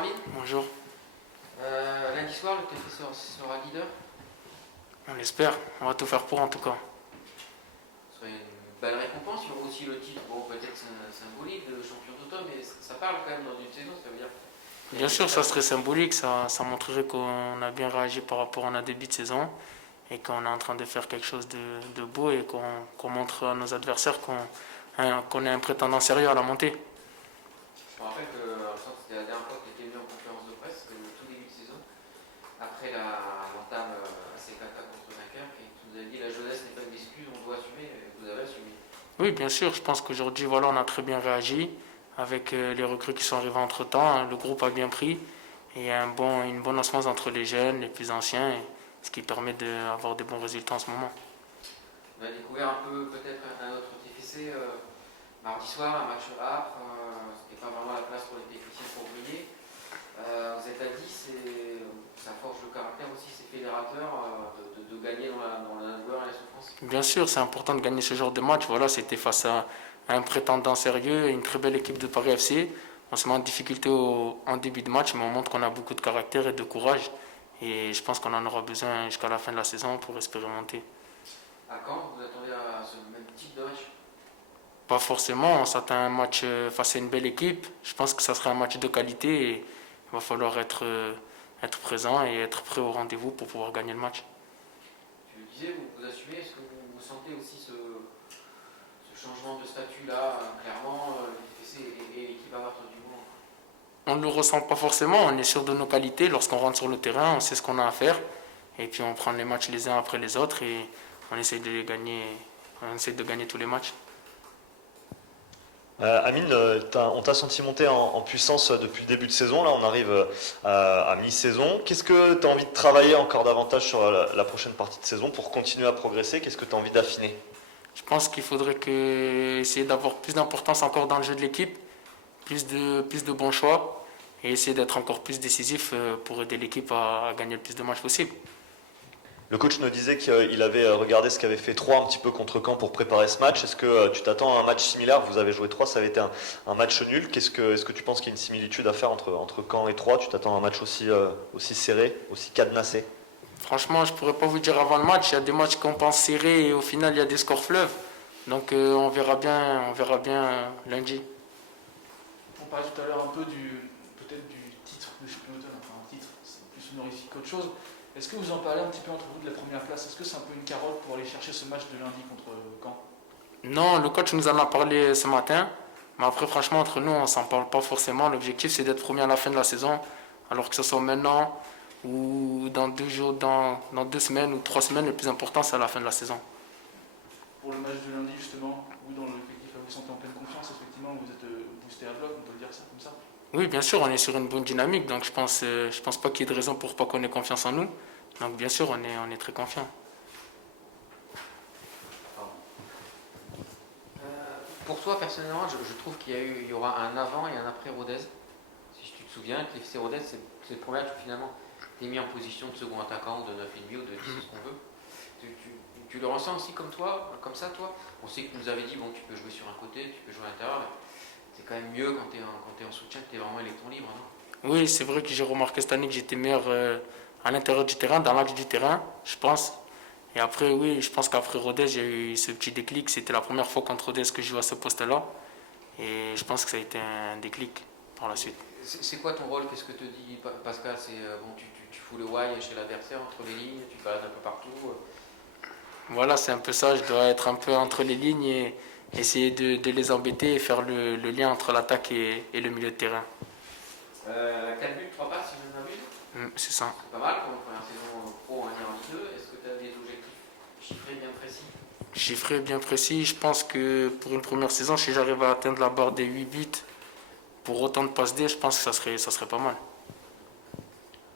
Amine. Bonjour, Lundi soir, le TFC sera leader. on espère, on va tout faire pour en tout cas. Ce serait une belle récompense. Il y aura aussi le titre, bon, peut-être symbolique de champion d'automne, mais ça parle quand même dans une saison, ça veut dire. Bien sûr, ça serait symbolique, ça montrerait qu'on a bien réagi par rapport à notre début de saison et qu'on est en train de faire quelque chose de beau et qu'on montre à nos adversaires qu'on est un prétendant sérieux à la montée. Je me rappelle que je pense que c'était la dernière fois que tu étais venu en conférence de presse, c'était le tout début de saison, après l'entame assez cata contre Dunkerque, et tu nous avais dit la jeunesse n'est pas une excuse, on doit assumer, et vous avez assumé. Oui, bien sûr, je pense qu'aujourd'hui, voilà, on a très bien réagi avec les recrues qui sont arrivées entre-temps. Le groupe a bien pris et il y a une bonne osmose entre les jeunes, les plus anciens, ce qui permet d'avoir des bons résultats en ce moment. On a découvert un peu peut-être un autre TFC mardi soir, un match âpre, c'était pas vraiment la place pour les techniciens pour briller. Vous êtes à 10 et ça forge le caractère aussi, c'est fédérateur de gagner dans la douleur et la souffrance. Bien sûr, c'est important de gagner ce genre de match. Voilà, c'était face à un prétendant sérieux et une très belle équipe de Paris FC. On se met en difficulté en début de match, mais on montre qu'on a beaucoup de caractère et de courage. Et je pense qu'on en aura besoin jusqu'à la fin de la saison pour espérer monter. À quand vous attendez à ce même type de match? Pas forcément, on s'attend à un match face à une belle équipe. Je pense que ça sera un match de qualité et il va falloir être présent et être prêt au rendez-vous pour pouvoir gagner le match. Tu le disais, vous assumez, est-ce que vous sentez aussi ce changement de statut là, clairement, le TFC et l'équipe à partir du moment? On ne le ressent pas forcément, on est sûr de nos qualités. Lorsqu'on rentre sur le terrain, on sait ce qu'on a à faire. Et puis on prend les matchs les uns après les autres et on essaie de les gagner, on essaie de gagner tous les matchs. Amine, on t'a senti monter en puissance depuis le début de saison. Là, on arrive à mi-saison. Qu'est-ce que tu as envie de travailler encore davantage sur la prochaine partie de saison pour continuer à progresser? Qu'est-ce que tu as envie d'affiner? Je pense qu'il faudrait essayer d'avoir plus d'importance encore dans le jeu de l'équipe, plus de bons choix et essayer d'être encore plus décisif pour aider l'équipe à gagner le plus de matchs possible. Le coach nous disait qu'il avait regardé ce qu'avait fait Troyes un petit peu contre Caen pour préparer ce match. Est-ce que tu t'attends à un match similaire? Vous avez joué Troyes, ça avait été un match nul. Est-ce que tu penses qu'il y a une similitude à faire entre Caen et Troyes? Tu t'attends à un match aussi serré, aussi cadenassé? Franchement, je ne pourrais pas vous dire avant le match. Il y a des matchs qu'on pense serrés et au final, il y a des scores fleuves. Donc on verra bien lundi. On parlait tout à l'heure un peu peut-être du titre de champion d'automne, enfin un titre, c'est plus honorifique qu'autre chose. Est-ce que vous en parlez un petit peu entre vous de la première place? Est-ce que c'est un peu une carotte pour aller chercher ce match de lundi contre Caen? Non, le coach nous en a parlé ce matin. Mais après, franchement, entre nous, on ne s'en parle pas forcément. L'objectif, c'est d'être premier à la fin de la saison. Alors que ce soit maintenant ou dans 2 jours, dans 2 semaines ou 3 semaines, le plus important, c'est à la fin de la saison. Pour le match de lundi, justement, vous dans l'effectif, vous sentez en pleine confiance, effectivement, vous êtes boosté à bloc, on peut le dire ça comme ça? Oui, bien sûr, on est sur une bonne dynamique. Donc je pense pas qu'il y ait de raison pour pas qu'on ait confiance en nous. Donc bien sûr, on est très confiant. Pour toi, personnellement, je trouve il y aura un avant et un après Rodez. Si tu te souviens, le TFC Rodez, c'est le premier match où finalement tu es mis en position de second attaquant, ou de 9,5 ou de 10, ce qu'on veut. Tu le ressens aussi comme ça, toi? On sait que tu nous avais dit, bon, tu peux jouer sur un côté, tu peux jouer à l'intérieur, mais c'est quand même mieux quand tu es en soutien, que tu es vraiment électron libre, non? Oui, c'est vrai que j'ai remarqué cette année que j'étais meilleur à l'intérieur du terrain, dans l'axe du terrain, je pense. Et après, oui, je pense qu'après Rodez, j'ai eu ce petit déclic. C'était la première fois contre Rodez que je jouais à ce poste-là. Et je pense que ça a été un déclic par la suite. C'est quoi ton rôle? Qu'est-ce que te dit Pascal? C'est bon, tu fous le why chez l'adversaire entre les lignes, tu te balades un peu partout. Voilà, c'est un peu ça. Je dois être un peu entre les lignes et essayer de les embêter et faire le lien entre l'attaque et le milieu de terrain. 4 buts, 3 passes, si je ne m'abuse. C'est ça. C'est pas mal pour une première saison pro, on va dire en Ligue 2. Est-ce que tu as des objectifs chiffrés bien précis? Chiffré, bien précis. Je pense que pour une première saison, si j'arrive à atteindre la barre des 8 buts pour autant de passes D, je pense que ça serait pas mal.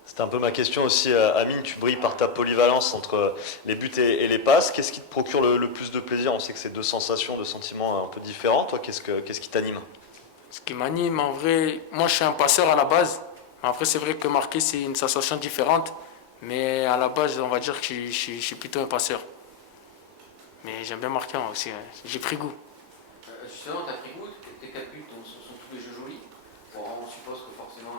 C'était un peu ma question aussi, Amine. Tu brilles par ta polyvalence entre les buts et les passes. Qu'est-ce qui te procure le plus de plaisir? On sait que c'est deux sensations, deux sentiments un peu différents. Toi, qu'est-ce qui t'anime? Ce qui m'anime, en vrai, moi je suis un passeur à la base. Après, c'est vrai que marquer, c'est une sensation différente. Mais à la base, on va dire que je suis plutôt un passeur. Mais j'aime bien marquer moi aussi, ouais. J'ai pris goût. Justement, tu as pris goût, tes 4 buts sont tous les jeux jolis. Bon, on suppose que forcément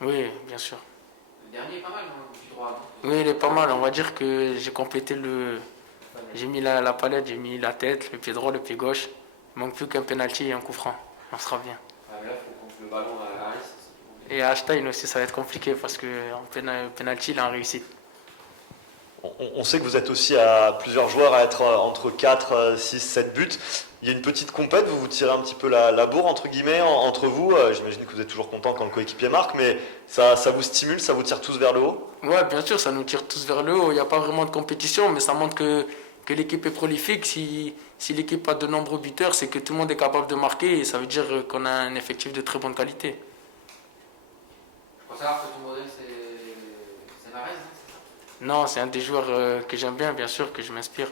Oui, bien sûr. Le dernier est pas mal, non, du droit. Non, Oui, il est pas mal. On va dire que j'ai complété le. J'ai mis la palette, j'ai mis la tête, le pied droit, le pied gauche. Il manque plus qu'un penalty et un coup franc. On sera bien. Ah, mais là, il faut que le ballon arrive. Et à Einstein aussi, ça va être compliqué parce que en penalty, il a réussi. On sait que vous êtes aussi à plusieurs joueurs à être entre 4, 6, 7 buts. Il y a une petite compète, vous vous tirez un petit peu la bourre, entre guillemets, entre vous. J'imagine que vous êtes toujours content quand le coéquipier marque, mais ça vous stimule, ça vous tire tous vers le haut? Ouais, bien sûr, ça nous tire tous vers le haut. Il n'y a pas vraiment de compétition, mais ça montre que l'équipe est prolifique. Si l'équipe a de nombreux buteurs, c'est que tout le monde est capable de marquer et ça veut dire qu'on a un effectif de très bonne qualité. Je pense savoir que ton modèle, c'est Marez, hein, c'est ça? Non, c'est un des joueurs que j'aime bien sûr, que je m'inspire.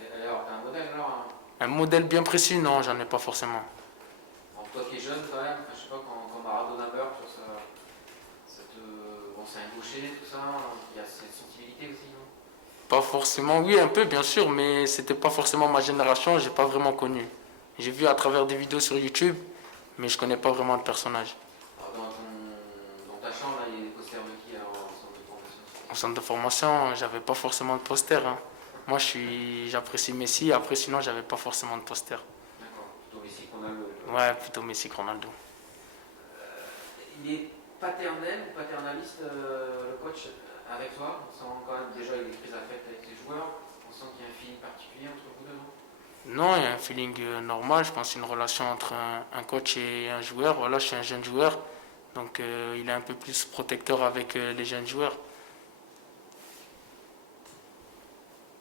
Et alors, t'as un modèle alors, hein? Un modèle bien précis, non, j'en ai pas forcément. Alors, toi qui es jeune quand même, enfin, je sais pas, quand Maradona meurt, tu vois, bon, c'est un gaucher, tout ça, il y a cette sensibilité aussi, non? Pas forcément, oui, un peu, bien sûr, mais c'était pas forcément ma génération, j'ai pas vraiment connu. J'ai vu à travers des vidéos sur YouTube, mais je connais pas vraiment le personnage. Alors, dans ta chambre, là, il y a des posters de qui alors, au centre de formation? Au centre de formation, j'avais pas forcément de poster, hein. Moi, j'apprécie Messi, après, sinon, j'avais pas forcément de poster. D'accord, plutôt Messi qu'on a le. Ouais, plutôt Messi que Ronaldo. Il est paternel ou paternaliste, le coach, avec toi? On sent quand même déjà il est très affect avec les joueurs. On sent qu'il y a un feeling particulier entre vous deux, non? Non, il y a un feeling normal, je pense une relation entre un coach et un joueur. Voilà, je suis un jeune joueur, donc il est un peu plus protecteur avec les jeunes joueurs.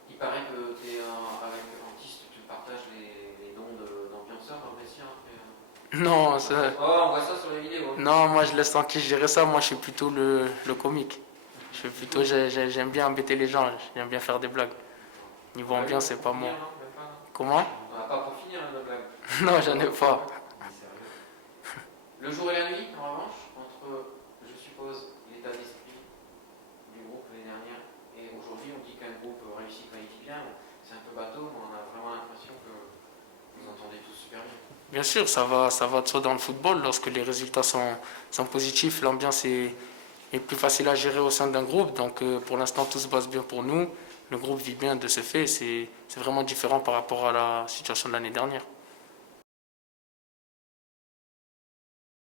Il paraît que avec Antiste, tu partages les dons d'ambianceurs dans le vestiaire après. Non, ça, Oh, on voit ça sur les vidéos. non, moi je laisse tranquille gérer ça, moi je suis plutôt le comique. J'aime bien embêter les gens, j'aime bien faire des blagues. Niveau Ouais, ambiance, c'est pour pas moi. finir, non, même pas, non. Comment? On n'a pas pour finir la blague. Non, j'en ai pas. Le jour et la nuit, en revanche, entre, je suppose, l'état d'esprit du groupe l'année dernière et aujourd'hui, on dit qu'un groupe réussit quand il dit bien. C'est un peu bateau, mais on a vraiment l'impression que vous entendez tous super bien. Bien sûr, ça va de soi dans le football. Lorsque les résultats sont positifs, l'ambiance est plus facile à gérer au sein d'un groupe. Donc pour l'instant, tout se passe bien pour nous. Le groupe vit bien de ce fait. C'est vraiment différent par rapport à la situation de l'année dernière.